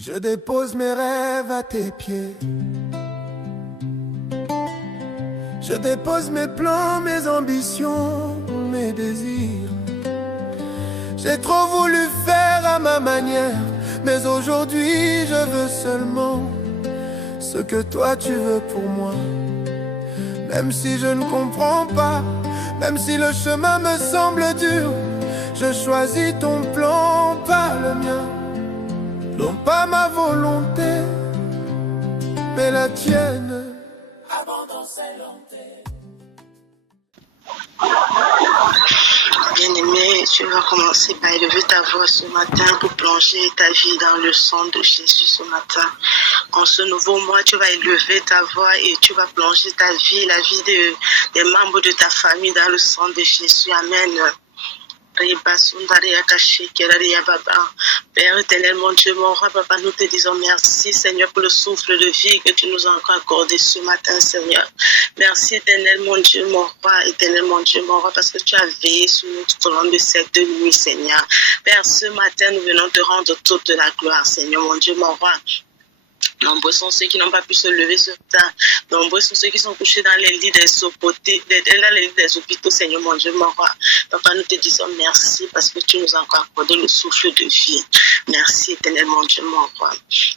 Je dépose mes rêves à tes pieds. Je dépose mes plans, mes ambitions, mes désirs. J'ai trop voulu faire à ma manière, mais aujourd'hui je veux seulement ce que toi tu veux pour moi. Même si je ne comprends pas, même si le chemin me semble dur, je choisis ton plan, pas le mien. Non pas ma volonté, mais la tienne. Abandon c'est l'enterre. Bien-aimé, tu vas commencer par élever ta voix ce matin pour plonger ta vie dans le sang de Jésus ce matin. En ce nouveau mois, tu vas élever ta voix et tu vas plonger ta vie, la vie des membres de ta famille dans le sang de Jésus. Amen. Père éternel, mon Dieu, mon roi, papa, nous te disons merci, Seigneur, pour le souffle de vie que tu nous as encore accordé ce matin, Seigneur. Merci, éternel, mon Dieu, mon roi, éternel, mon Dieu, mon roi, parce que tu as veillé sur nous tout au long de cette nuit, Seigneur. Père, ce matin, nous venons te rendre toute la gloire, Seigneur, mon Dieu, mon roi. Nombreux sont ceux qui n'ont pas pu se lever ce matin. Nombreux sont ceux qui sont couchés dans les lits des hôpitaux, Seigneur mon Dieu, mon roi. Papa, nous te disons merci parce que tu nous as encore accordé le souffle de vie. Merci, éternel mon Dieu, mon roi.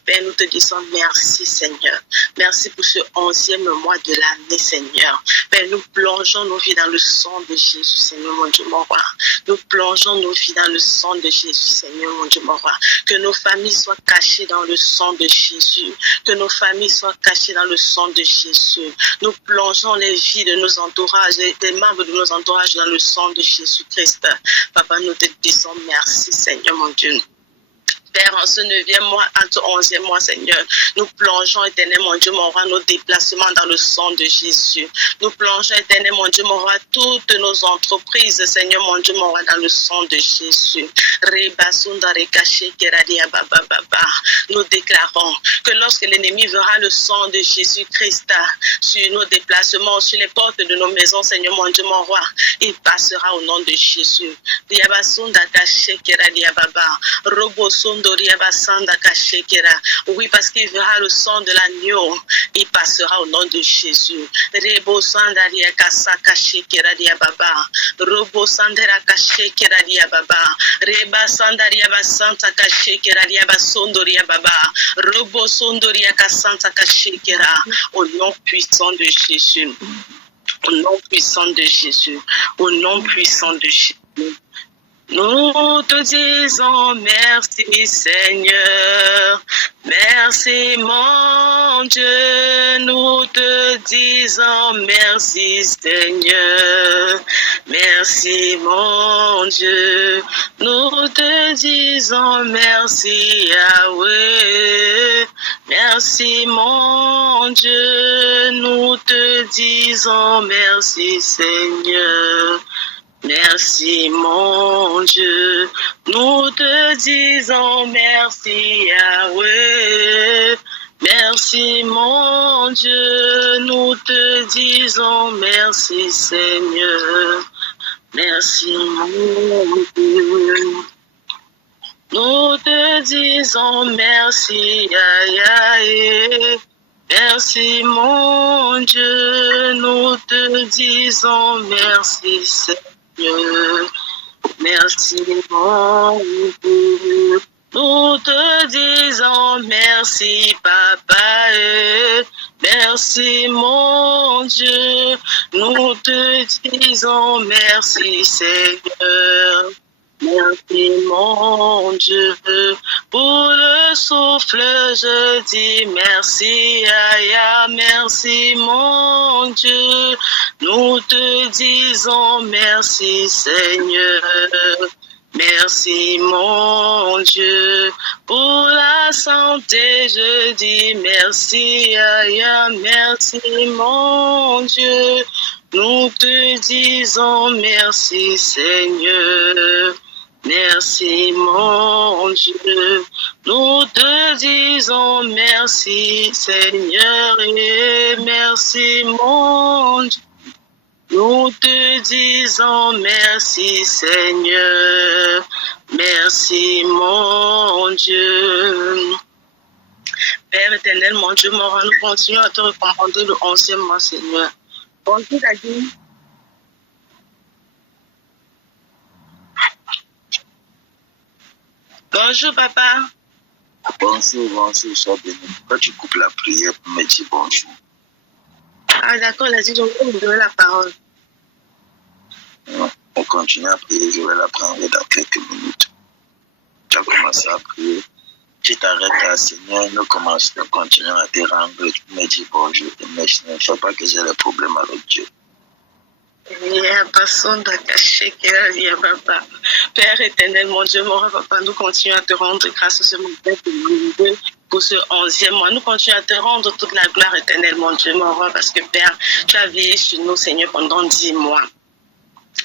Père, nous te disons merci, Seigneur. Merci pour ce 11e mois de l'année, Seigneur. Père, nous plongeons nos vies dans le sang de Jésus, Seigneur mon Dieu, mon roi. Nous plongeons nos vies dans le sang de Jésus, Seigneur mon Dieu, mon roi. Que nos familles soient cachées dans le sang de Jésus. Que nos familles soient cachées dans le sang de Jésus. Nous plongeons les vies de nos entourages, des membres de nos entourages dans le sang de Jésus-Christ. Papa, nous te disons merci, Seigneur mon Dieu. Père, en ce 9e mois, en ce 11e mois, Seigneur, nous plongeons, éternel, mon Dieu, mon roi, nos déplacements dans le sang de Jésus. Nous plongeons, éternel, mon Dieu, mon roi, toutes nos entreprises, Seigneur, mon Dieu, mon roi, dans le sang de Jésus. Nous déclarons que lorsque l'ennemi verra le sang de Jésus-Christ sur nos déplacements, sur les portes de nos maisons, Seigneur, mon Dieu, mon roi, il passera au nom de Jésus. Oui, parce qu'il verra le sang de l'agneau, il passera au nom de Jésus. Au nom puissant de Jésus. Au nom puissant de Jésus. Au nom puissant de Jésus. Nous te disons merci, Seigneur. Merci, mon Dieu. Nous te disons merci, Seigneur. Merci, mon Dieu. Nous te disons merci, Yahweh. Merci, mon Dieu. Nous te disons merci, Seigneur. Merci, mon Dieu. Nous te disons merci, Yahweh. Merci, mon Dieu. Nous te disons merci, Seigneur. Merci, mon Dieu. Nous te disons merci, Yahweh. Merci, mon Dieu. Nous te disons merci, Seigneur. Merci, mon Dieu. Nous te disons merci, Papa. Merci, mon Dieu. Nous te disons merci, Seigneur. Merci, mon Dieu. Pour le souffle, je dis merci, Aya. Merci, mon Dieu. Nous te disons merci, Seigneur. Merci, mon Dieu. Pour la santé, je dis merci, Aya. Merci, mon Dieu. Nous te disons merci, Seigneur. Merci, mon Dieu. Nous te disons merci, Seigneur, et merci, mon Dieu. Nous te disons merci, Seigneur. Merci, mon Dieu. éternel, mon Dieu, mon roi, nous continuons à te recommander le 11e mois, Seigneur. Bonjour, Daddy. Bonjour, papa. Bonjour, sois béni. Pourquoi tu coupes la prière pour me dire bonjour? Ah, d'accord, Daddy, je vais vous donner la parole. On continue à prier, je vais la prendre dans quelques minutes. Tu as commencé à prier. Tu t'arrêtes là, Seigneur, nous continuons à te rendre, tu me dis bonjour. Mais ne faut pas que j'ai des problèmes avec Dieu. Père éternel, mon Dieu, mon roi, papa, nous continuons à te rendre grâce ce matin pour ce 11e mois. Nous continuons à te rendre toute la gloire éternelle, mon Dieu, mon roi, parce que Père, tu as veillé sur nous, Seigneur, pendant 10 mois.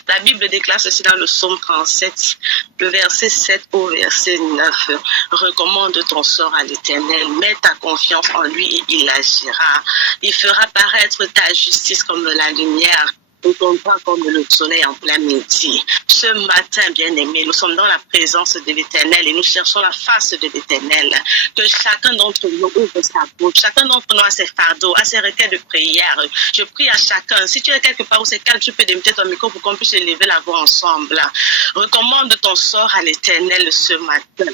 La Bible déclare ceci dans le psaume 37, le verset 7 au verset 9. Recommande ton sort à l'Éternel, mets ta confiance en lui et il agira. Il fera paraître ta justice comme la lumière et ton droit comme le soleil en plein midi. Ce matin, bien-aimés, nous sommes dans la présence de l'Éternel et nous cherchons la face de l'Éternel. Que chacun d'entre nous ouvre sa bouche, chacun d'entre nous a ses fardeaux, a ses requêtes de prière. Je prie à chacun, si tu es quelque part où c'est calme, tu peux démuter ton micro pour qu'on puisse élever la voix ensemble. Recommande ton sort à l'Éternel ce matin.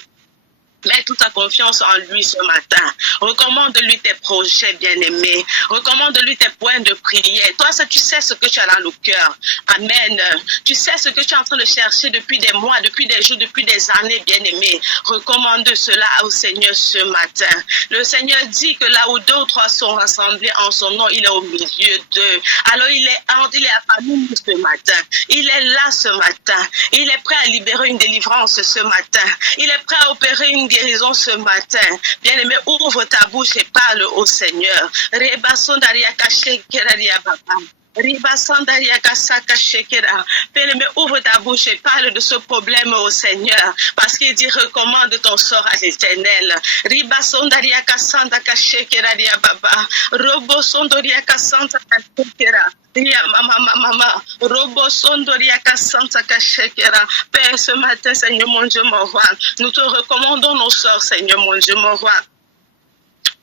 Mets toute ta confiance en lui ce matin. Recommande-lui tes projets, bien-aimés. Recommande-lui tes points de prière. Toi, tu sais ce que tu as dans le cœur. Amen. Tu sais ce que tu es en train de chercher depuis des mois, depuis des jours, depuis des années, bien-aimés. Recommande cela au Seigneur ce matin. Le Seigneur dit que là où 2 ou 3 sont rassemblés en son nom, il est au milieu d'eux. Alors, il est parmi nous ce matin. Il est là ce matin. Il est prêt à libérer une délivrance ce matin. Il est prêt à opérer une guérison ce matin. Bien-aimé, ouvre ta bouche et parle au Seigneur. Bien-aimé, ouvre ta bouche et parle de ce problème au Seigneur. Parce qu'il dit, recommande ton sort à l'Éternel. Père, ce matin, Seigneur mon Dieu, mon roi, nous te recommandons nos sorts, Seigneur mon Dieu, mon roi.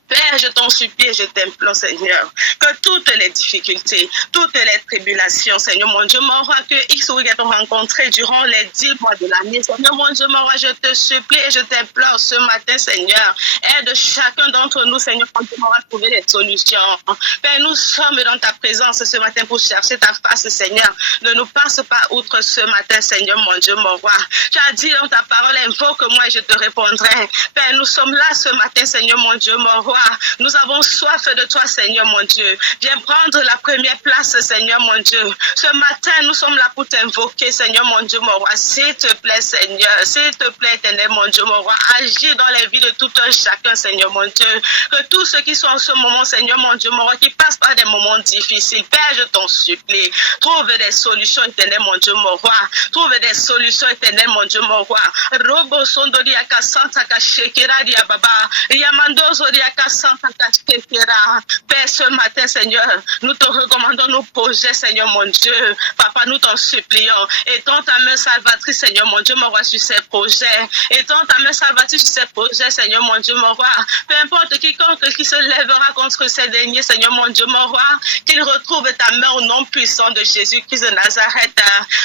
Père, je t'en supplie et je t'implore, Seigneur, que toutes les difficultés, toutes les tribulations, Seigneur mon Dieu, mon roi, que X ou Y ont rencontré durant les 10 mois de l'année, Seigneur mon Dieu, mon roi, je te supplie et je t'implore ce matin, Seigneur. Aide chacun d'entre nous, Seigneur, quand tu m'auras trouvé des solutions. Père, nous sommes dans ta présence ce matin pour chercher ta face, Seigneur. Ne nous passe pas outre ce matin, Seigneur mon Dieu, mon roi. Tu as dit dans ta parole, invoque-moi et je te répondrai. Père, nous sommes là ce matin, Seigneur mon Dieu, mon roi. Nous avons soif de toi, Seigneur mon Dieu. Viens prendre la première place, Seigneur mon Dieu. Ce matin, nous sommes là pour t'invoquer, Seigneur mon Dieu, mon roi. S'il te plaît, Seigneur. S'il te plaît, éternel, mon Dieu, mon roi. Agis dans les vies de tout un chacun, Seigneur mon Dieu. Que tous ceux qui sont en ce moment, Seigneur mon Dieu, mon roi, qui passent par des moments difficiles, Père, je t'en supplie. Trouve des solutions, éternel, mon Dieu, mon roi. Trouve des solutions, éternel, mon Dieu, mon roi. Robo sondori akasanta kashekera dia baba. Yamandozo dia akasanta kashekera. Père, ce matin, Seigneur, nous te recommandons nos projets, Seigneur, mon Dieu. Papa, nous t'en supplions. Étends ta main salvatrice, Seigneur, mon Dieu, mon roi, sur ces projets. Étends ta main salvatrice sur ces projets, Seigneur, mon Dieu, mon roi. Peu importe quiconque qui se lèvera contre ces derniers, Seigneur, mon Dieu, mon roi, qu'il retrouve ta main au nom puissant de Jésus-Christ de Nazareth.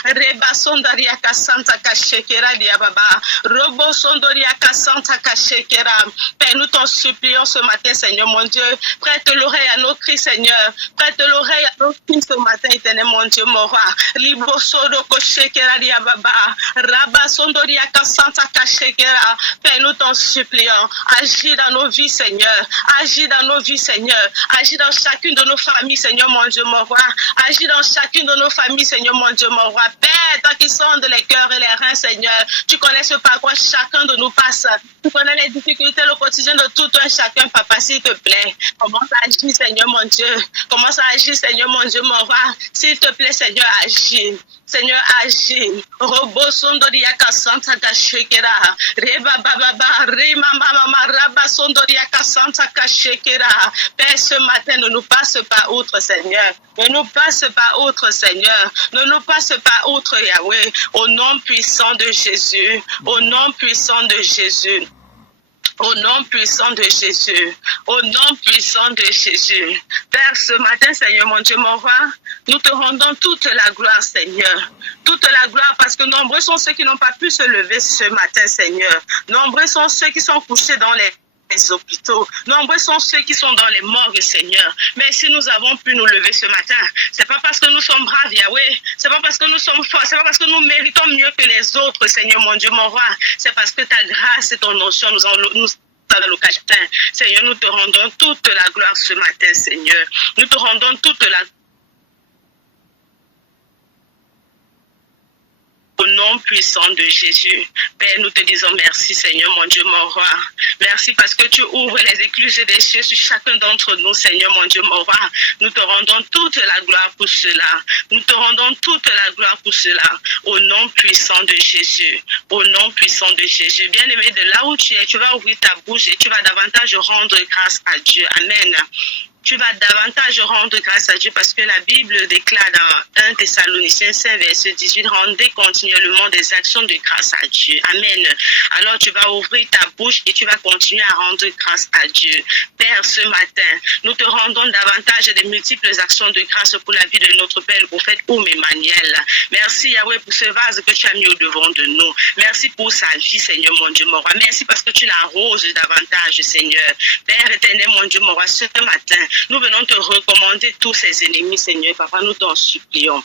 Reba sondaria kasanta kashekera dia baba. Robo sondaria kasanta kashekera. Père, nous t'en supplions ce matin, Seigneur, mon Dieu. Prête l'oreille à nos cris, Seigneur. Prête l'oreille à nos cris ce matin, éternel, mon Dieu, mon roi. Libo sodo kashekera dia baba. Raba sondaria kasanta kashekera. Père, nous t'en supplions. Agis dans nos vies, Seigneur. Agis dans nos vies, Seigneur. Agis dans chacune de nos familles, Seigneur, mon Dieu, mon roi. Agis dans chacune de nos familles, Seigneur, mon Dieu, mon roi. Père, toi qui sondes les cœurs et les reins, Seigneur. Tu connais ce par quoi chacun de nous passe. Tu connais les difficultés, le quotidien de tout un chacun, Papa, s'il te plaît. Commence à agir, Seigneur, mon Dieu. Commence à agir, Seigneur, mon Dieu, mon roi. S'il te plaît, Seigneur, agis. Seigneur, agis. Robo sondoria kasanta kashekera. Reba baba rema mama raba sondoria kasanta kashekera. Père, ce matin, ne nous passe pas outre, Seigneur. Ne nous passe pas outre, Seigneur. Ne nous passe pas outre, Yahweh. Au nom puissant de Jésus. Au nom puissant de Jésus. Au nom puissant de Jésus, au nom puissant de Jésus. Père, ce matin, Seigneur, mon Dieu, mon roi, nous te rendons toute la gloire, Seigneur. Toute la gloire, parce que nombreux sont ceux qui n'ont pas pu se lever ce matin, Seigneur. Nombreux sont ceux qui sont couchés dans les hôpitaux. Nombreux sont ceux qui sont dans les morgues, Seigneur. Mais si nous avons pu nous lever ce matin, c'est pas parce que nous sommes braves, Yahweh. C'est pas parce que nous sommes forts. C'est pas parce que nous méritons mieux que les autres, Seigneur, mon Dieu, mon roi. C'est parce que ta grâce et ton notion nous dans l'occasion. Seigneur, nous te rendons toute la gloire ce matin, Seigneur. Nous te rendons toute la Au nom puissant de Jésus, Père, nous te disons merci, Seigneur, mon Dieu, mon roi. Merci parce que tu ouvres les écluses des cieux sur chacun d'entre nous, Seigneur, mon Dieu, mon roi. Nous te rendons toute la gloire pour cela. Nous te rendons toute la gloire pour cela. Au nom puissant de Jésus. Au nom puissant de Jésus. Bien-aimé, de là où tu es, tu vas ouvrir ta bouche et tu vas davantage rendre grâce à Dieu. Amen. Tu vas davantage rendre grâce à Dieu parce que la Bible déclare dans 1 Thessaloniciens 5, verset 18, rendez continuellement des actions de grâce à Dieu. Amen. Alors tu vas ouvrir ta bouche et tu vas continuer à rendre grâce à Dieu. Père, ce matin, nous te rendons davantage des multiples actions de grâce pour la vie de notre Père, le prophète Oum Emmanuel. Merci Yahweh pour ce vase que tu as mis au devant de nous. Merci pour sa vie, Seigneur mon Dieu, mon roi. Merci parce que tu l'arroses davantage, Seigneur. Père éternel, mon Dieu, mon roi, ce matin, nous venons te recommander tous ces ennemis, Seigneur. Papa, nous t'en supplions.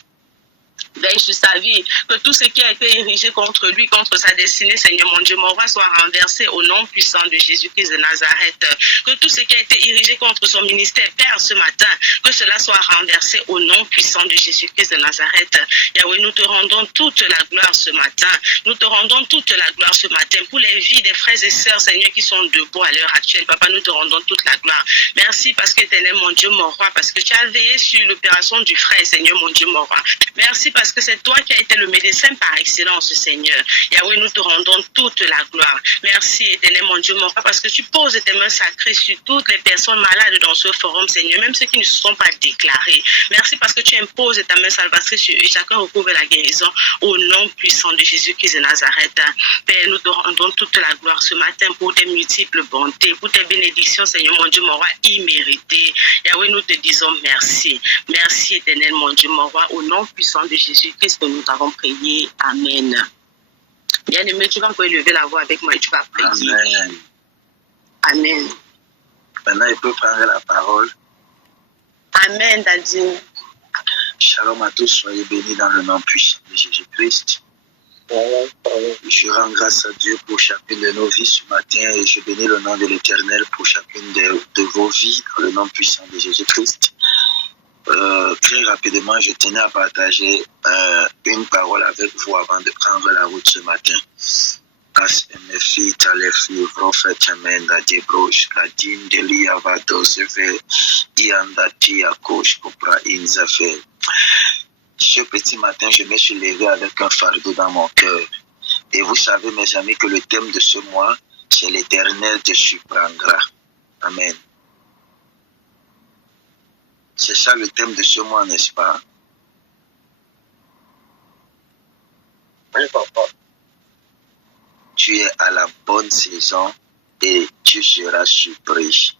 Veille sur sa vie, que tout ce qui a été érigé contre lui, contre sa destinée, Seigneur mon Dieu, mon roi, soit renversé au nom puissant de Jésus-Christ de Nazareth. Que tout ce qui a été érigé contre son ministère, Père, ce matin, que cela soit renversé au nom puissant de Jésus-Christ de Nazareth. Yahweh, nous te rendons toute la gloire ce matin. Nous te rendons toute la gloire ce matin pour les vies des frères et sœurs, Seigneur, qui sont debout à l'heure actuelle. Papa, nous te rendons toute la gloire. Merci parce que éternel, mon Dieu, mon roi, parce que tu as veillé sur l'opération du frère, Seigneur, mon Dieu, mon roi. Merci parce que c'est toi qui as été le médecin par excellence, Seigneur. Yahweh, nous te rendons toute la gloire. Merci, éternel, mon Dieu, mon roi, parce que tu poses tes mains sacrées sur toutes les personnes malades dans ce forum, Seigneur, même ceux qui ne se sont pas déclarés. Merci parce que tu imposes ta main salvatrice sur eux. Chacun recouvre la guérison au nom puissant de Jésus-Christ de Nazareth. Père, nous te rendons toute la gloire ce matin pour tes multiples bontés, pour tes bénédictions, Seigneur, mon Dieu, mon roi, imméritées. Yahweh, nous te disons merci. Merci, éternel, mon Dieu, mon roi, au nom puissant de Jésus-Christ que nous avons prié. Amen. Bien-aimé, tu vas encore élever la voix avec moi et tu vas prier. Amen. Amen. Maintenant, il peut prendre la parole. Amen, Daddy. Shalom à tous, soyez bénis dans le nom puissant de Jésus-Christ. Je rends grâce à Dieu pour chacune de nos vies ce matin et je bénis le nom de l'Éternel pour chacune de vos vies dans le nom puissant de Jésus-Christ. Très rapidement, je tenais à partager une parole avec vous avant de prendre la route ce matin. As emefi talefi prophet amenda de broche kadin delia vadoseve iandati akosh kopra inzafe. Ce petit matin, je me suis levé avec un fardeau dans mon cœur. Et vous savez, mes amis, que le thème de ce mois, c'est l'Éternel te surprendra. Amen. C'est ça le thème de ce mois, n'est-ce pas? Oui, papa. Tu es à la bonne saison et tu seras surpris.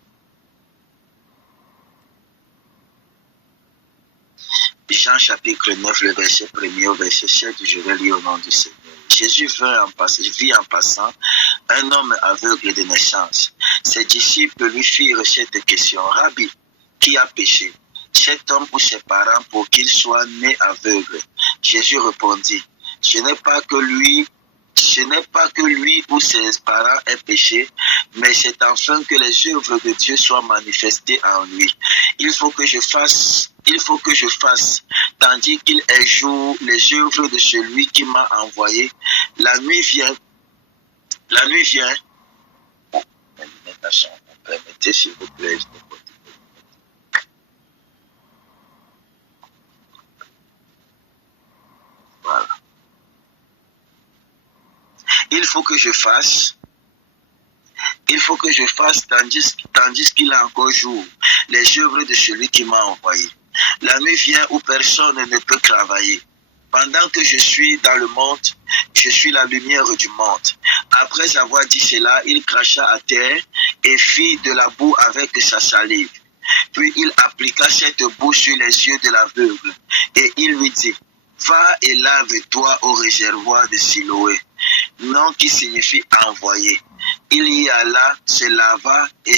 Jean chapitre 9, le verset 1er au verset 7, je vais lire au nom du Seigneur. Jésus vit en passant un homme aveugle de naissance. Ses disciples lui firent cette question. Rabbi, qui a péché, cet homme ou ses parents pour qu'il soit né aveugle? Jésus répondit, ce n'est pas que lui ou ses parents aient péché, mais c'est afin que les œuvres de Dieu soient manifestées en lui. Il faut que je fasse, tandis qu'il est jour, les œuvres de celui qui m'a envoyé. La nuit vient. Bon, vous permettez, s'il vous plaît. Voilà. Il faut que je fasse tandis qu'il a encore jour, les œuvres de celui qui m'a envoyé. La nuit vient où personne ne peut travailler. Pendant que je suis dans le monde, je suis la lumière du monde. Après avoir dit cela, il cracha à terre et fit de la boue avec sa salive. Puis il appliqua cette boue sur les yeux de l'aveugle. Et il lui dit, va et lave-toi au réservoir de Siloé, nom qui signifie envoyé. Il y alla, se lava et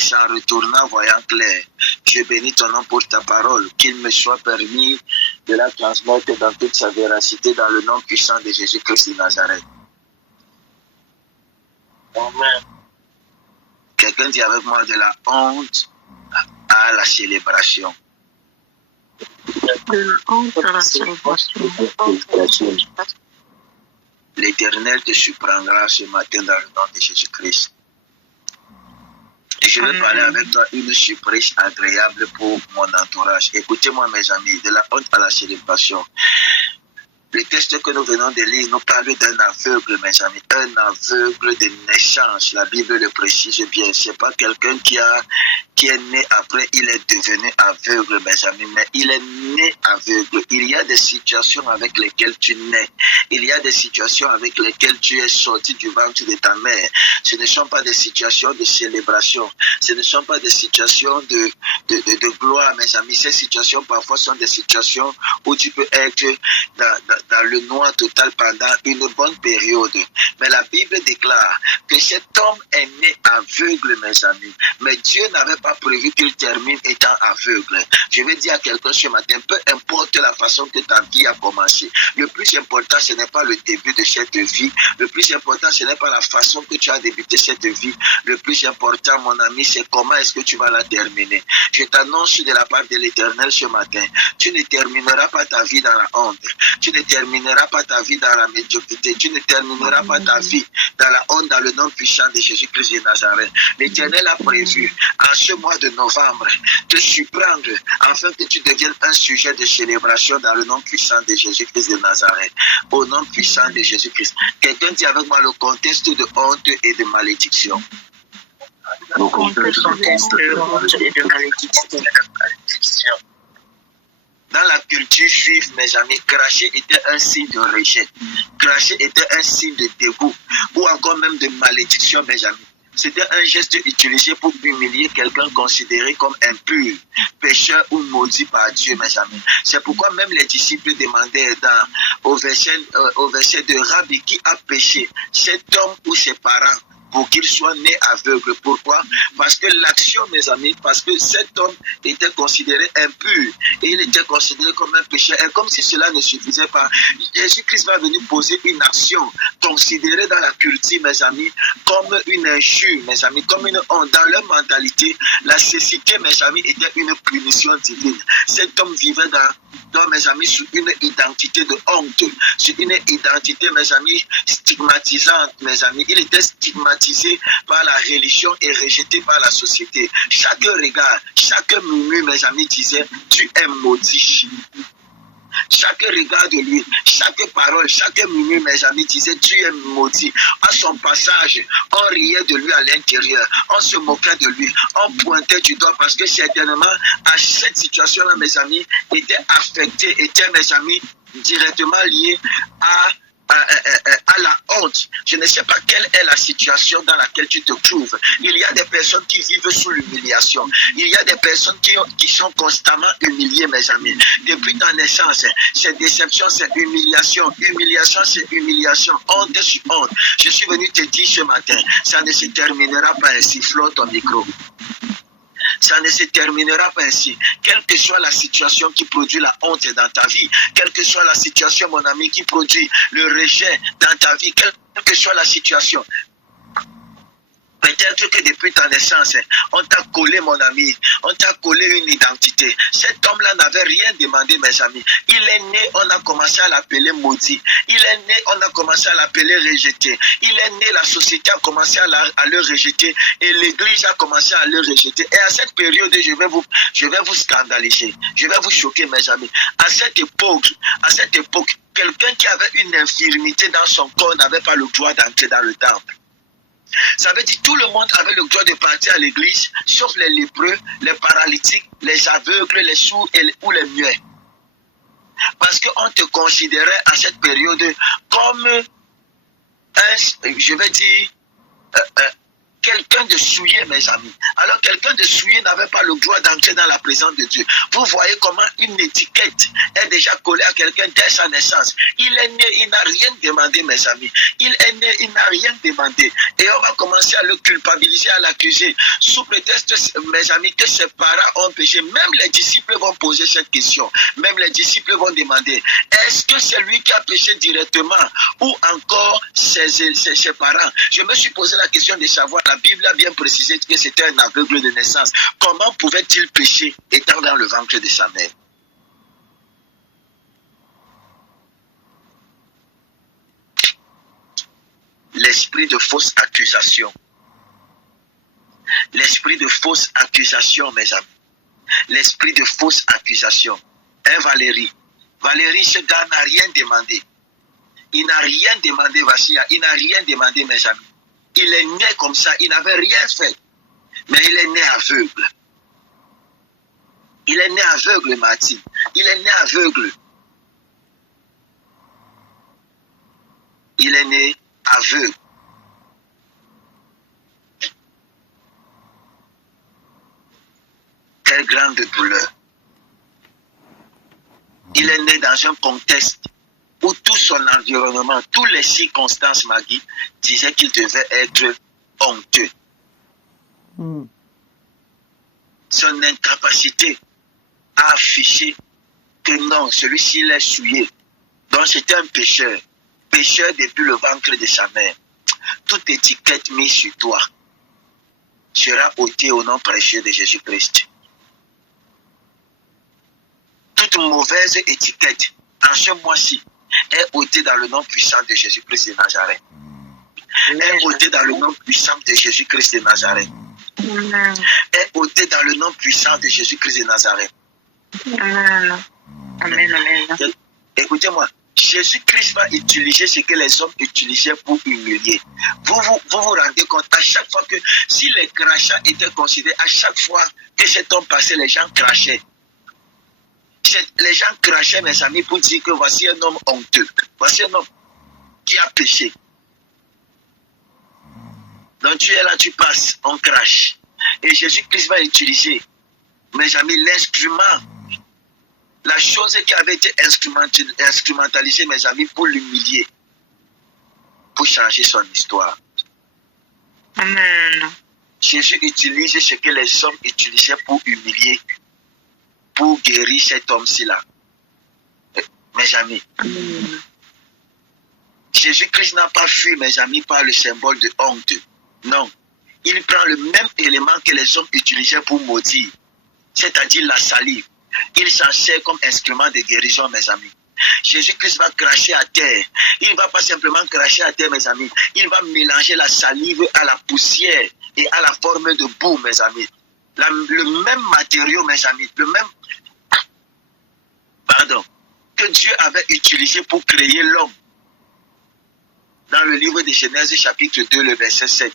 s'en retourna voyant clair. Je bénis ton nom pour ta parole, qu'il me soit permis de la transmettre dans toute sa véracité dans le nom puissant de Jésus-Christ de Nazareth. Amen. Quelqu'un dit avec moi de la honte à la célébration. De la honte à la célébration. L'Éternel te surprendra ce matin dans le nom de Jésus-Christ. Et je vais parler avec toi une surprise agréable pour mon entourage. Écoutez-moi mes amis, de la honte à la célébration. Le texte que nous venons de lire nous parle d'un aveugle, mes amis, un aveugle de naissance. La Bible le précise bien. C'est pas quelqu'un qui est né après, il est devenu aveugle, mes amis, mais il est né aveugle. Il y a des situations avec lesquelles tu nais. Il y a des situations avec lesquelles tu es sorti du ventre de ta mère. Ce ne sont pas des situations de célébration. Ce ne sont pas des situations de gloire, mes amis. Ces situations, parfois, sont des situations où tu peux être dans le noir total pendant une bonne période. Mais la Bible déclare que cet homme est né aveugle, mes amis. Mais Dieu n'avait pas prévu qu'il termine étant aveugle. Je vais dire à quelqu'un ce matin, peu importe la façon que ta vie a commencé, le plus important, ce n'est pas le début de cette vie. Le plus important, ce n'est pas la façon que tu as débuté cette vie. Le plus important, mon ami, c'est comment est-ce que tu vas la terminer. Je t'annonce de la part de l'Éternel ce matin, tu ne termineras pas ta vie dans la honte. Tu ne termineras pas ta vie dans la médiocrité. Tu ne termineras pas ta vie dans la honte, dans le nom puissant de Jésus-Christ de Nazareth. L'Éternel a prévu en ce mois de novembre te surprendre afin que tu deviennes un sujet de célébration dans le nom puissant de Jésus-Christ de Nazareth. Au nom puissant de Jésus-Christ. Quelqu'un dit avec moi le contexte de honte et de malédiction. Le contexte de honte et de malédiction. Dans la culture juive, mes amis, cracher était un signe de rejet. Cracher était un signe de dégoût ou encore même de malédiction, mes amis. C'était un geste utilisé pour humilier quelqu'un considéré comme impur, pécheur ou maudit par Dieu, mes amis. C'est pourquoi même les disciples demandaient au verset de Rabbi, qui a péché, cet homme ou ses parents, pour qu'il soit né aveugle. Pourquoi? Parce que l'action, mes amis, parce que cet homme était considéré impur et il était considéré comme un pécheur. Et comme si cela ne suffisait pas, Jésus-Christ va venir poser une action considérée dans la culture, mes amis, comme une injure, mes amis, comme une honte. Dans leur mentalité, la cécité, mes amis, était une punition divine. Cet homme vivait dans mes amis, sur une identité de honte, sur une identité, mes amis, stigmatisante, mes amis. Il était stigmatisé par la religion et rejeté par la société. Chaque regard, chaque murmure, mes amis, disait, tu es maudit. Chaque regard de lui, chaque parole, chaque murmure, mes amis, disait, tu es maudit. À son passage, on riait de lui à l'intérieur, on se moquait de lui, on pointait du doigt parce que certainement, à cette situation-là, mes amis, était affecté, était, mes amis, directement lié à la honte. Je ne sais pas quelle est la situation dans laquelle tu te trouves. Il y a des personnes qui vivent sous l'humiliation. Il y a des personnes qui sont constamment humiliées, mes amis. Depuis ta naissance, c'est déception, c'est humiliation. Humiliation, c'est humiliation. Honte sur honte. Je suis venu te dire ce matin, ça ne se terminera pas ainsi. Flotte ton micro. Ça ne se terminera pas ainsi. Quelle que soit la situation qui produit la honte dans ta vie, quelle que soit la situation, mon ami, qui produit le rejet dans ta vie, quelle que soit la situation. Peut-être que depuis ta naissance, on t'a collé, mon ami, on t'a collé une identité. Cet homme-là n'avait rien demandé, mes amis. Il est né, on a commencé à l'appeler maudit. Il est né, on a commencé à l'appeler rejeté. Il est né, la société a commencé à le rejeter et l'église a commencé à le rejeter. Et à cette période, je vais vous scandaliser. Je vais vous choquer, mes amis. À cette époque, quelqu'un qui avait une infirmité dans son corps n'avait pas le droit d'entrer dans le temple. Ça veut dire que tout le monde avait le droit de partir à l'église, sauf les lépreux, les paralytiques, les aveugles, les sourds ou les muets. Parce qu'on te considérait à cette période comme je vais dire, quelqu'un de souillé, mes amis. Alors, quelqu'un de souillé n'avait pas le droit d'entrer dans la présence de Dieu. Vous voyez comment une étiquette est déjà collée à quelqu'un dès sa naissance. Il est né, il n'a rien demandé, mes amis. Il est né, il n'a rien demandé. Et on va commencer à le culpabiliser, à l'accuser, sous prétexte, mes amis, que ses parents ont péché. Même les disciples vont poser cette question. Même les disciples vont demander, est-ce que c'est lui qui a péché directement ou encore ses parents? Je me suis posé la question de savoir. La Bible a bien précisé que c'était un aveugle de naissance. Comment pouvait-il pécher étant dans le ventre de sa mère? L'esprit de fausse accusation. L'esprit de fausse accusation, mes amis. L'esprit de fausse accusation. Valérie. Valérie, ce gars n'a rien demandé. Il n'a rien demandé, Vassia. Il n'a rien demandé, mes amis. Il est né comme ça, il n'avait rien fait. Mais il est né aveugle. Il est né aveugle, Martine. Il est né aveugle. Il est né aveugle. Quelle grande douleur. Il est né dans un contexte où tout son environnement, toutes les circonstances, Maggie, disaient qu'il devait être honteux. Son incapacité à afficher que non, celui-ci il est souillé. Donc c'était un pécheur. Pécheur depuis le ventre de sa mère. Toute étiquette mise sur toi sera ôtée au nom précieux de Jésus-Christ. Toute mauvaise étiquette en ce mois-ci est ôté dans le nom puissant de Jésus-Christ de Nazareth. Est ôté dans le nom puissant de Jésus-Christ de Nazareth. Est ôté dans le nom puissant de Jésus-Christ de Nazareth. Amen. Amen. Écoutez-moi, Jésus-Christ va utiliser ce que les hommes utilisaient pour humilier. Vous vous rendez compte, à chaque fois que, si les crachats étaient considérés, à chaque fois que cet homme passait, les gens crachaient. Les gens crachaient, mes amis, pour dire que voici un homme honteux. Voici un homme qui a péché. Donc tu es là, tu passes, on crache. Et Jésus-Christ va utiliser, mes amis, l'instrument, la chose qui avait été instrumentalisée, mes amis, pour l'humilier, pour changer son histoire. Amen. Jésus utilise ce que les hommes utilisaient pour humilier, pour guérir cet homme-ci-là. Mes amis, Jésus-Christ n'a pas fui, mes amis, par le symbole de honte. Non. Il prend le même élément que les hommes utilisaient pour maudire, c'est-à-dire la salive. Il s'en sert comme instrument de guérison, mes amis. Jésus-Christ va cracher à terre. Il ne va pas simplement cracher à terre, mes amis. Il va mélanger la salive à la poussière et à la forme de boue, mes amis. Le même matériau, mes amis, le même... Pardon. Que Dieu avait utilisé pour créer l'homme. Dans le livre de Genèse, chapitre 2, le verset 7.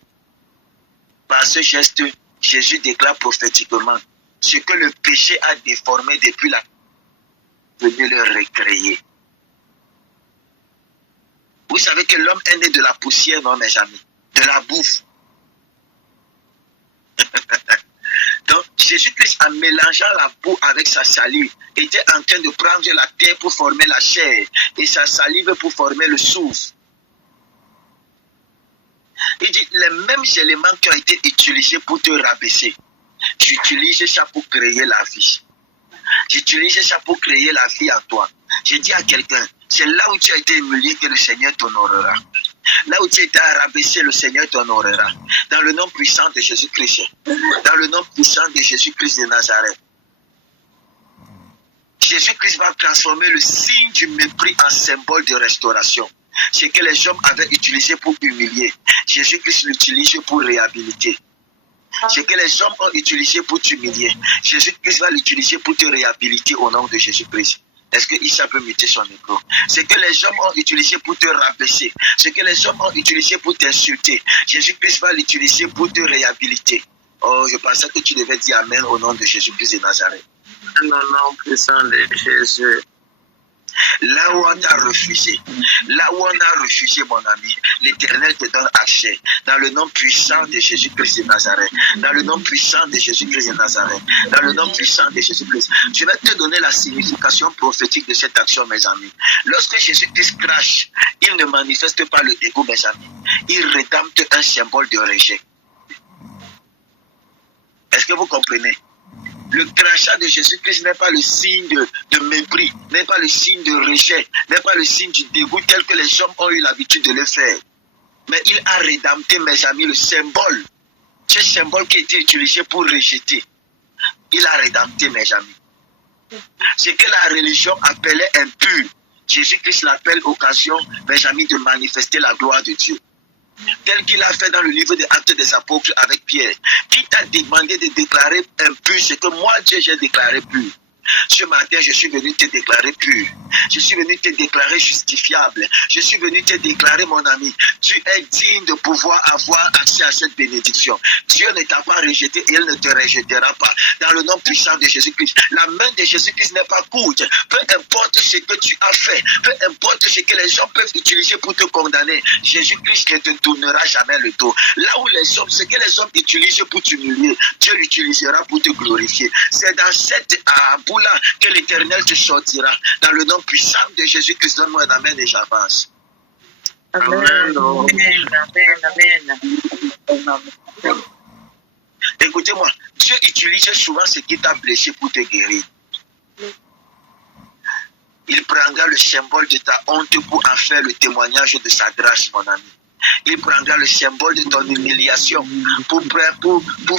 Par ce geste, Jésus déclare prophétiquement ce que le péché a déformé depuis la... venu le recréer. Vous savez que l'homme est né de la poussière, non, mes amis? De la bouffe. Donc, Jésus-Christ, en mélangeant la boue avec sa salive, était en train de prendre la terre pour former la chair et sa salive pour former le souffle. Il dit, les mêmes éléments qui ont été utilisés pour te rabaisser, j'utilise ça pour créer la vie. J'utilise ça pour créer la vie en toi. Je dis à quelqu'un, c'est là où tu as été humilié que le Seigneur t'honorera. Là où tu as été rabaissé, le Seigneur t'honorera. Dans le nom puissant de Jésus-Christ. Dans le nom puissant de Jésus-Christ de Nazareth. Jésus-Christ va transformer le signe du mépris en symbole de restauration. Ce que les hommes avaient utilisé pour humilier, Jésus-Christ l'utilise pour réhabiliter. Ce que les hommes ont utilisé pour t'humilier, Jésus-Christ va l'utiliser pour te réhabiliter au nom de Jésus-Christ. Est-ce que Issa peut muter son micro? Ce que les hommes ont utilisé pour te rabaisser, ce que les hommes ont utilisé pour t'insulter, Jésus-Christ va l'utiliser pour te réhabiliter. Oh, je pensais que tu devais dire Amen au nom de Jésus-Christ de Nazareth. Au nom puissant de Jésus. Là où on t'a refusé, mon ami, l'Éternel te donne accès. Dans le nom puissant de Jésus-Christ de Nazareth. Dans le nom puissant de Jésus-Christ de Nazareth. Dans le nom puissant de Jésus-Christ. Je vais te donner la signification prophétique de cette action, mes amis. Lorsque Jésus-Christ crache, il ne manifeste pas le dégoût, mes amis. Il rédempte un symbole de rejet. Est-ce que vous comprenez? Le crachat de Jésus-Christ n'est pas le signe de mépris, n'est pas le signe de rejet, n'est pas le signe du dégoût tel que les hommes ont eu l'habitude de le faire. Mais il a rédempté, mes amis, le symbole. Ce symbole qui a été utilisé pour rejeter. Il a rédempté, mes amis. Ce que la religion appelait impur, Jésus-Christ l'appelle occasion, mes amis, de manifester la gloire de Dieu. Tel qu'il a fait dans le livre des Actes des Apôtres avec Pierre, qui t'a demandé de déclarer impur ce que moi, Dieu, j'ai déclaré pur. Ce matin, je suis venu te déclarer pur. Je suis venu te déclarer justifiable. Je suis venu te déclarer, mon ami, tu es digne de pouvoir avoir accès à cette bénédiction. Dieu ne t'a pas rejeté et il ne te rejettera pas. Dans le nom puissant de Jésus-Christ, la main de Jésus-Christ n'est pas courte. Peu importe ce que tu as fait, peu importe ce que les gens peuvent utiliser pour te condamner, Jésus-Christ ne te tournera jamais le dos. Là où les hommes, ce que les hommes utilisent pour t'humilier, Dieu l'utilisera pour te glorifier. C'est dans cette boule que l'Éternel te sortira. Dans le nom puissant de Jésus-Christ, donne-moi un amen et j'avance. Amen. Amen. Écoutez-moi, Dieu utilise souvent ce qui t'a blessé pour te guérir. Il prendra le symbole de ta honte pour en faire le témoignage de sa grâce, mon ami. Il prendra le symbole de ton humiliation pour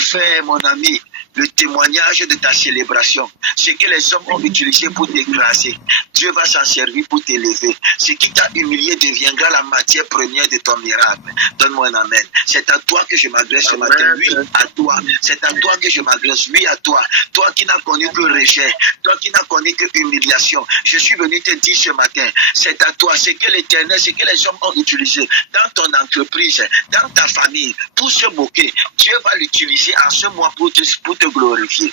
faire, mon ami, le témoignage de ta célébration. Ce que les hommes ont utilisé pour t'écraser, Dieu va s'en servir pour t'élever. Ce qui t'a humilié deviendra la matière première de ton miracle. Donne-moi un amen. C'est à toi que je m'adresse ce matin. Oui, à toi. C'est à toi que je m'adresse. Oui, à toi. Toi qui n'as connu que rejet. Toi qui n'as connu que humiliation. Je suis venu te dire ce matin, c'est à toi. Ce que l'Éternel, ce que les hommes ont utilisé dans ton entreprise, dans ta famille, pour se moquer, Dieu va l'utiliser en ce mois pour te glorifier.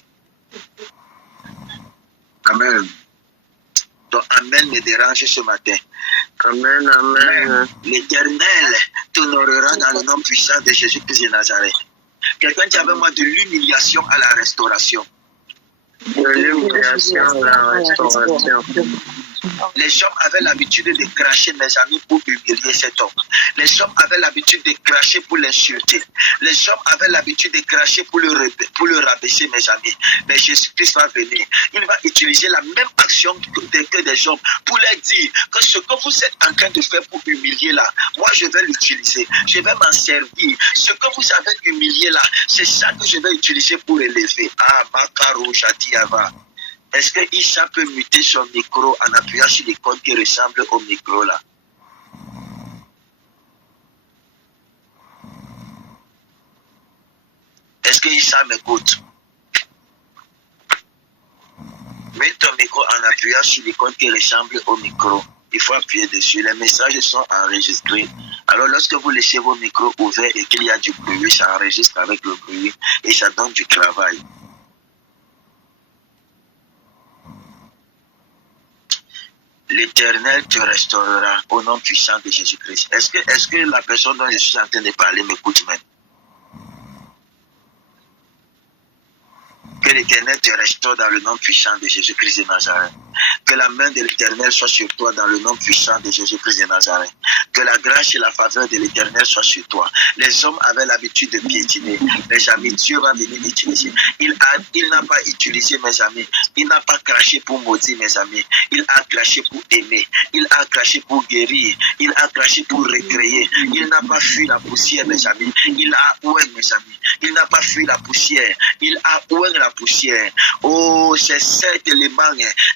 Amen. Ton amen me dérange ce matin. Amen, amen. L'Éternel t'honorera dans le nom puissant de Jésus-Christ de Nazareth. Quelqu'un dit avec moi de l'humiliation à la restauration. De l'humiliation à la restauration. Les hommes avaient l'habitude de cracher, mes amis, pour humilier cet homme. Les hommes avaient l'habitude de cracher pour l'insulter. Les hommes avaient l'habitude de cracher pour le rabaisser, mes amis. Mais Jésus-Christ va venir. Il va utiliser la même action que des hommes pour leur dire que ce que vous êtes en train de faire pour humilier là, moi je vais l'utiliser. Je vais m'en servir. Ce que vous avez humilié là, c'est ça que je vais utiliser pour élever. Ah, Makaro Jatiava. Est-ce que Issa peut muter son micro en appuyant sur l'icône qui ressemble au micro là? Est-ce que Issa m'écoute? Mets ton micro en appuyant sur l'icône qui ressemble au micro. Il faut appuyer dessus. Les messages sont enregistrés. Alors lorsque vous laissez vos micros ouverts et qu'il y a du bruit, ça enregistre avec le bruit et ça donne du travail. L'Éternel te restaurera au nom puissant de Jésus-Christ. Est-ce que la personne dont je suis en train de parler m'écoute même? Que l'Éternel te restaure dans le nom puissant de Jésus-Christ de Nazareth. Que la main de l'Éternel soit sur toi dans le nom puissant de Jésus-Christ de Nazareth. Que la grâce et la faveur de l'Éternel soient sur toi. Les hommes avaient l'habitude de piétiner. Mes amis, Dieu va venir l'utiliser. Il n'a pas utilisé, mes amis. Il n'a pas craché pour maudire, mes amis. Il a craché pour aimer. Il a craché pour guérir. Il a craché pour recréer. Il n'a pas fui la poussière, mes amis. Il a oué, mes amis. Il n'a pas fui la poussière. Il a oué la poussière. Oh, c'est cet élément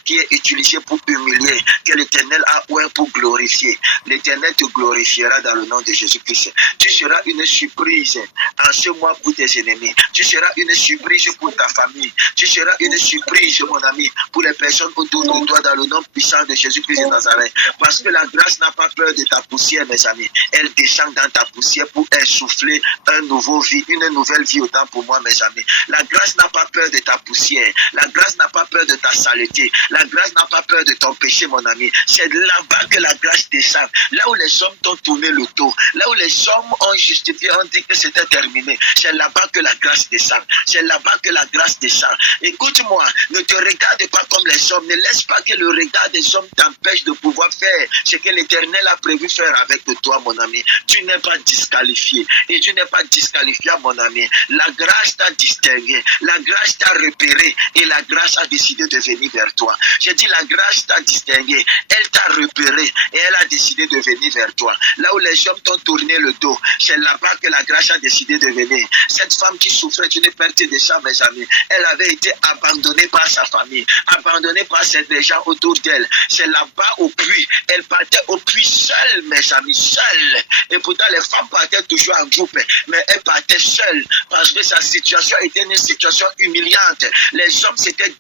qui est utilisé pour humilier, que l'Éternel a oué pour glorifier. L'Éternel te glorifiera dans le nom de Jésus-Christ. Tu seras une surprise en ce mois pour tes ennemis. Tu seras une surprise pour ta famille. Tu seras une surprise, mon ami, pour les personnes autour de toi dans le nom puissant de Jésus-Christ de Nazareth. Parce que la grâce n'a pas peur de ta poussière, mes amis. Elle descend dans ta poussière pour insouffler une nouvelle vie autant pour moi, mes amis. La grâce n'a pas peur de ta poussière. La grâce n'a pas peur de ta saleté. La grâce n'a pas peur de ton péché, mon ami. C'est là-bas que la grâce descend. Là où les hommes t'ont tourné le dos, là où les hommes ont justifié, ont dit que c'était terminé, c'est là-bas que la grâce descend. C'est là-bas que la grâce descend. Écoute-moi, ne te regarde pas comme les hommes. Ne laisse pas que le regard des hommes t'empêche de pouvoir faire ce que l'Éternel a prévu faire avec toi, mon ami. Tu n'es pas disqualifié. Et tu n'es pas disqualifié, mon ami. La grâce t'a distingué. La grâce t'a repéré. Et la grâce a décidé de venir vers toi. J'ai dit la grâce t'a distingué. Elle t'a repéré. Et elle a décidé de venir vers toi. Là où les hommes t'ont tourné le dos, c'est là-bas que la grâce a décidé de venir. Cette femme qui souffrait d'une perte de sang, mes amis, elle avait été abandonnée par sa famille, abandonnée par les gens autour d'elle. C'est là-bas au puits. Elle partait au puits seule, mes amis, seule. Et pourtant, les femmes partaient toujours en groupe, mais elle partait seule parce que sa situation était une situation humiliante. Les hommes s'étaient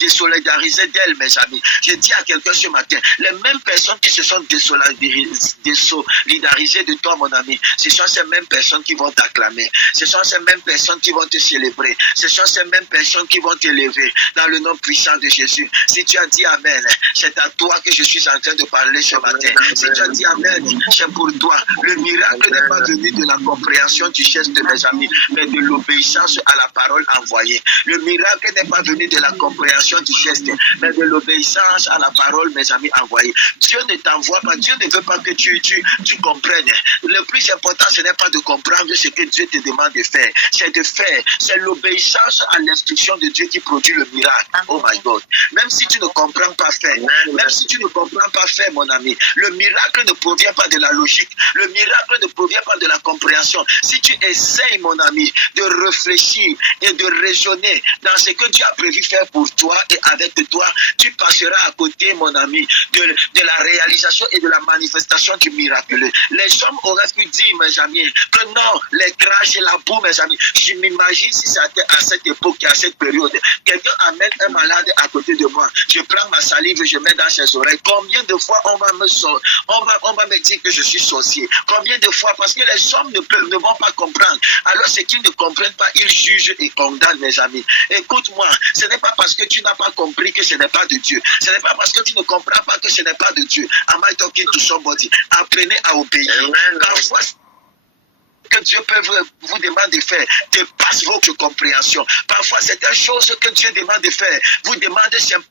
désolidarisés d'elle, mes amis. Je dis à quelqu'un ce matin, les mêmes personnes qui se sont désolidarisées de toi, mon ami, ce sont ces mêmes personnes qui vont t'acclamer. Ce sont ces mêmes personnes qui vont te célébrer. Ce sont ces mêmes personnes qui vont t'élever dans le nom puissant de Jésus. Si tu as dit Amen, c'est à toi que je suis en train de parler ce matin. Si tu as dit Amen, c'est pour toi. Le miracle n'est pas venu de la compréhension du geste de mes amis, mais de l'obéissance à la parole envoyée. Le miracle n'est pas venu de la compréhension du geste, mais de l'obéissance à la parole, mes amis, envoyée. Dieu ne t'envoie pas, Dieu ne veut pas que tu comprennes. Le plus important, ce n'est pas de comprendre ce que Dieu te demande de faire, c'est de faire. C'est l'obéissance à l'instruction de Dieu qui produit le miracle. Oh my God. Même si tu ne comprends pas faire, même si tu ne comprends pas faire, mon ami, le miracle ne provient pas de la logique, le miracle ne provient pas de la compréhension. Si tu essayes, mon ami, de réfléchir et de raisonner dans ce que Dieu a prévu faire pour toi et avec toi, tu passeras à côté, mon ami, de la réalisation et de la manifestation du miraculeux. Les hommes auraient pu dire, mes amis, que non, les crash et la boue, mes amis. Je m'imagine si c'était à cette époque et à cette période, quelqu'un amène un malade à côté de moi, je prends ma salive, je mets dans ses oreilles. Combien de fois on va me dire que je suis sorcier? Combien de fois? Parce que les hommes ne vont pas comprendre. Alors ce qu'ils ne comprennent pas, ils jugent et condamnent, mes amis. Écoute-moi, ce n'est pas parce que tu n'as pas compris que ce n'est pas de Dieu. Ce n'est pas parce que tu ne comprends pas que ce n'est pas de Dieu. Am I talking to somebody? Apprenez à obéir. Parfois, que Dieu peut vous demander de faire dépasse votre compréhension. Parfois, certaines choses que Dieu demande de faire vous demande simplement.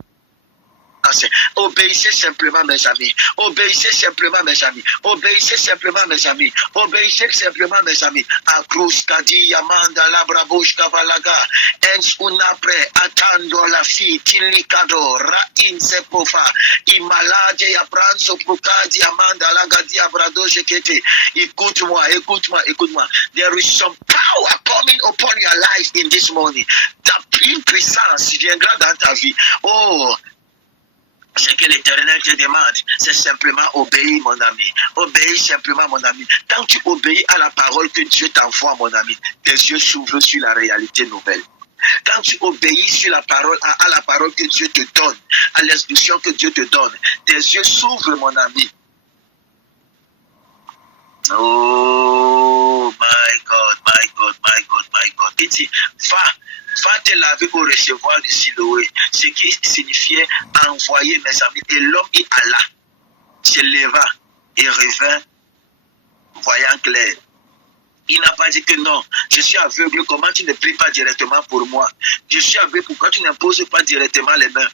Obéissez simplement, mes amis. Obéissez simplement, mes amis. Obéissez simplement, mes amis. Obéissez simplement, mes amis. Akrus kadi yamanda labrabush kavalaga. Ens unapre atando la fi tilikado ra insepofa. Imalade yapranso prukadi amanda lagadi abrado jekete. Écoute-moi, écoute-moi, écoute-moi. There is some power coming upon your life in this morning. Une puissance viendra dans ta vie. Oh, ce que l'Éternel te demande, c'est simplement obéir, mon ami. Obéis simplement, mon ami. Quand tu obéis à la parole que Dieu t'envoie, mon ami, tes yeux s'ouvrent sur la réalité nouvelle. Quand tu obéis sur la parole, à la parole que Dieu te donne, à l'instruction que Dieu te donne, tes yeux s'ouvrent, mon ami. Oh, my God, my God, my God, my God. Il dit, va te laver au recevoir de Siloé, ce qui signifiait envoyer, mes amis. Et l'homme y alla, se leva et revint, voyant clair. Il n'a pas dit que non, je suis aveugle, comment tu ne pries pas directement pour moi? Je suis aveugle, pourquoi tu n'imposes pas directement les mains?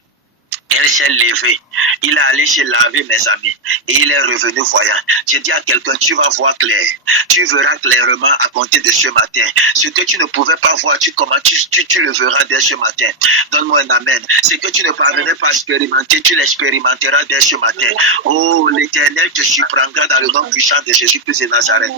Elle s'est levée, il est allé se laver, mes amis, et il est revenu voyant. J'ai dit à quelqu'un, tu vas voir clair, tu verras clairement à compter de ce matin. Ce que tu ne pouvais pas voir, tu le verras dès ce matin. Donne-moi un amen. Ce que tu ne parvenais pas à expérimenter, tu l'expérimenteras dès ce matin. Oh, l'Éternel te surprendra dans le nom puissant de Jésus-Christ de Nazareth.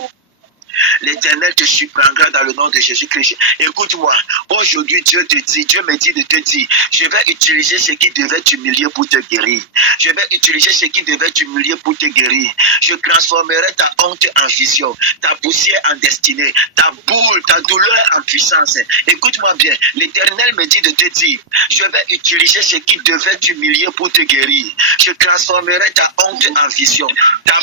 L'Éternel te surprendra dans le nom de Jésus-Christ. Écoute-moi, aujourd'hui Dieu me dit de te dire, je vais utiliser ce qui devait t'humilier pour te guérir. Je vais utiliser ce qui devait t'humilier pour te guérir. Je transformerai ta honte en vision, ta poussière en destinée, ta boule, ta douleur en puissance. Écoute-moi bien, l'Éternel me dit de te dire, je vais utiliser ce qui devait t'humilier pour te guérir. Je transformerai ta honte en vision, ta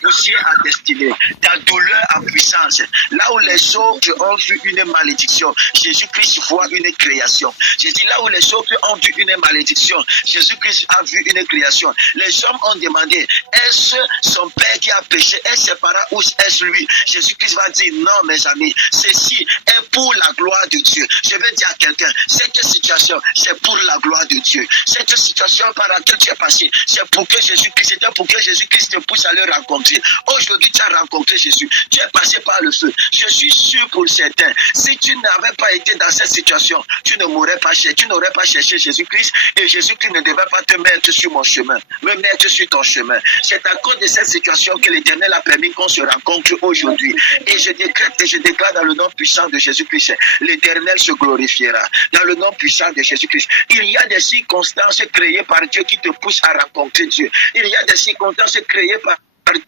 poussière en destinée, ta douleur en puissance. Là où les autres ont vu une malédiction, Jésus-Christ voit une création. Je dis là où les autres ont vu une malédiction, Jésus-Christ a vu une création. Les hommes ont demandé, est-ce son père qui a péché, est-ce ses parents ou est-ce lui? Jésus-Christ va dire, non mes amis, ceci est pour la gloire de Dieu. Je veux dire à quelqu'un, cette situation, c'est pour la gloire de Dieu. Cette situation par laquelle tu es passé, c'est pour que Jésus-Christ, c'était pour que Jésus-Christ te pousse à le rencontrer. Aujourd'hui, tu as rencontré Jésus. Tu es passé par le feu. Je suis sûr pour certains, si tu n'avais pas été dans cette situation, tu ne m'aurais pas cherché, tu n'aurais pas cherché Jésus-Christ et Jésus-Christ ne devait pas te mettre sur mon chemin, me mettre sur ton chemin. C'est à cause de cette situation que l'Éternel a permis qu'on se rencontre aujourd'hui. Et je décrète et je déclare dans le nom puissant de Jésus-Christ, l'Éternel se glorifiera. Dans le nom puissant de Jésus-Christ, il y a des circonstances créées par Dieu qui te poussent à rencontrer Dieu. Il y a des circonstances créées par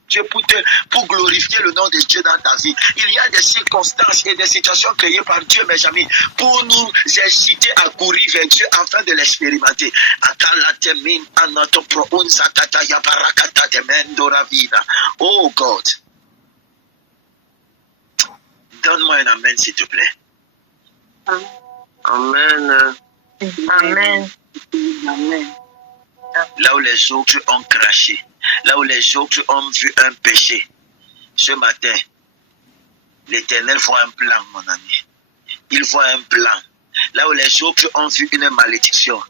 Dieu pour glorifier le nom de Dieu dans ta vie. Il y a des circonstances et des situations créées par Dieu, mes amis, pour nous inciter à courir vers Dieu afin de l'expérimenter. Oh God, donne-moi un amen s'il te plaît. Amen. Amen. Amen. Là où les autres ont craché, là où les autres ont vu un péché, ce matin, l'Éternel voit un plan, mon ami. Il voit un plan. Là où les autres ont vu une malédiction,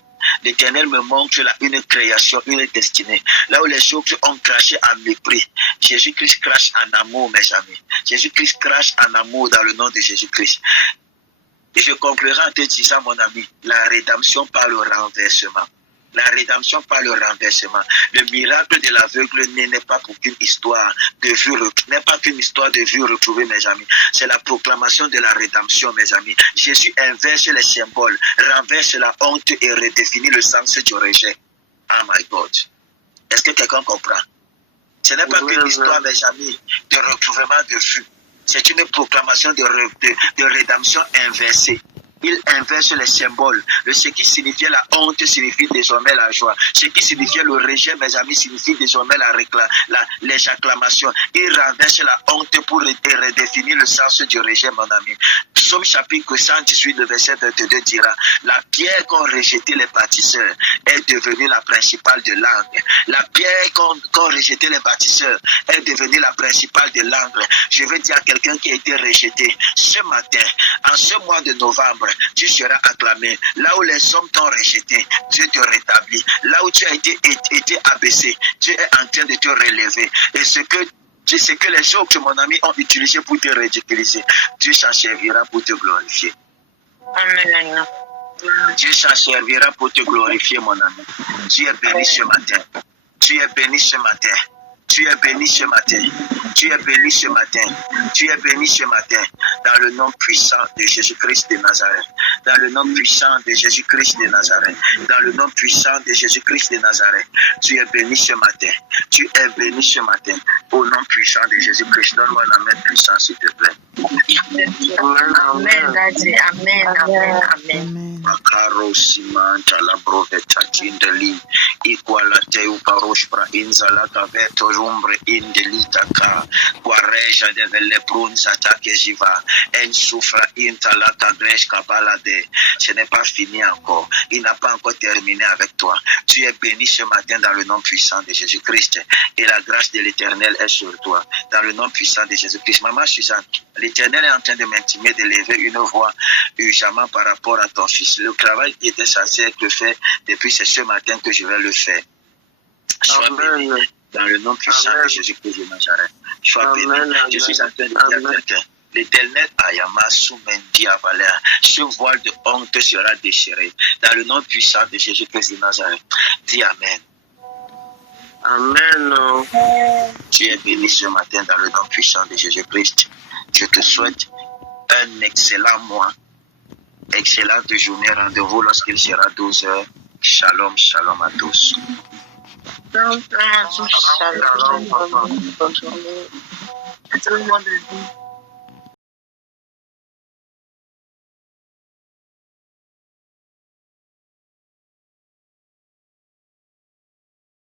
l'Éternel me montre là une création, une destinée. Là où les autres ont craché en mépris, Jésus-Christ crache en amour, mes amis. Jésus-Christ crache en amour dans le nom de Jésus-Christ. Et je conclurai en te disant, mon ami, la rédemption par le renversement. La rédemption par le renversement. Le miracle de l'aveugle n'est pas pour qu'une histoire de vue, n'est pas qu'une histoire de vue retrouvée, mes amis. C'est la proclamation de la rédemption, mes amis. Jésus inverse les symboles, renverse la honte et redéfinit le sens du rejet. Oh my God. Est-ce que quelqu'un comprend? Ce n'est pas qu'une histoire, mes amis, de recouvrement de vue. C'est une proclamation de rédemption inversée. Il inverse les symboles. Ce qui signifiait la honte signifie désormais la joie. Ce qui signifiait le rejet, mes amis, signifie désormais les acclamations. Il renverse la honte pour redéfinir le sens du rejet, mon ami. Psaume chapitre 118, le verset 22 dira, la pierre qu'ont rejeté les bâtisseurs est devenue la principale de l'angle. La pierre qu'ont rejeté les bâtisseurs est devenue la principale de l'angle. Je veux dire à quelqu'un qui a été rejeté, ce matin, en ce mois de novembre, tu seras acclamé. Là où les hommes t'ont rejeté, Dieu te rétablit. Là où tu as été abaissé, Dieu est en train de te relever. Et ce que les autres, mon ami, ont utilisé pour te ridiculiser, Dieu s'en servira pour te glorifier. Amen. Dieu s'en servira pour te glorifier, mon ami. Tu es béni ce matin. Tu es béni ce matin. Tu es béni ce matin. Tu es béni ce matin. Tu es béni ce matin. Dans le nom puissant de Jésus-Christ de Nazareth. Dans le nom puissant de Jésus-Christ de Nazareth. Dans le nom puissant de Jésus-Christ de Nazareth. Tu es béni ce matin. Tu es béni ce matin. Au nom puissant de Jésus-Christ. Donne-moi la main puissante, s'il te plaît. Amen, Daddy. Amen. Amen. Amen. Makaro simanta la broveta tindeli iguala teu parospra inzala caveto rumbre indelita ka guareja de vele brunza take jiva en souffra intala tagresh kabalade. Ce n'est pas fini encore. Il n'a pas encore terminé avec toi. Tu es béni ce matin dans le nom puissant de Jésus-Christ et la grâce de l'Éternel est sur toi. Dans le nom puissant de Jésus-Christ. Maman Suzanne, l'Éternel est en train de m'intimer de lever une voix urgemment par rapport à ton fils. Le travail qui était censé être fait depuis ce matin que je vais le faire. Sois béni dans le nom puissant de Jésus-Christ de Nazareth. Sois béni. Je suis en train de dire à quelqu'un, l'Éternel Ayama Soumendi Avalère, ce voile de honte sera déchiré. Dans le nom puissant de Jésus-Christ de Nazareth. Dis Amen. Amen. Tu es béni ce matin dans le nom puissant de Jésus-Christ. Je te souhaite un excellent mois, excellente journée. Rendez-vous lorsqu'il sera 12h. Shalom, shalom à tous. Shalom. Shalom. Bonne journée. À tout le monde.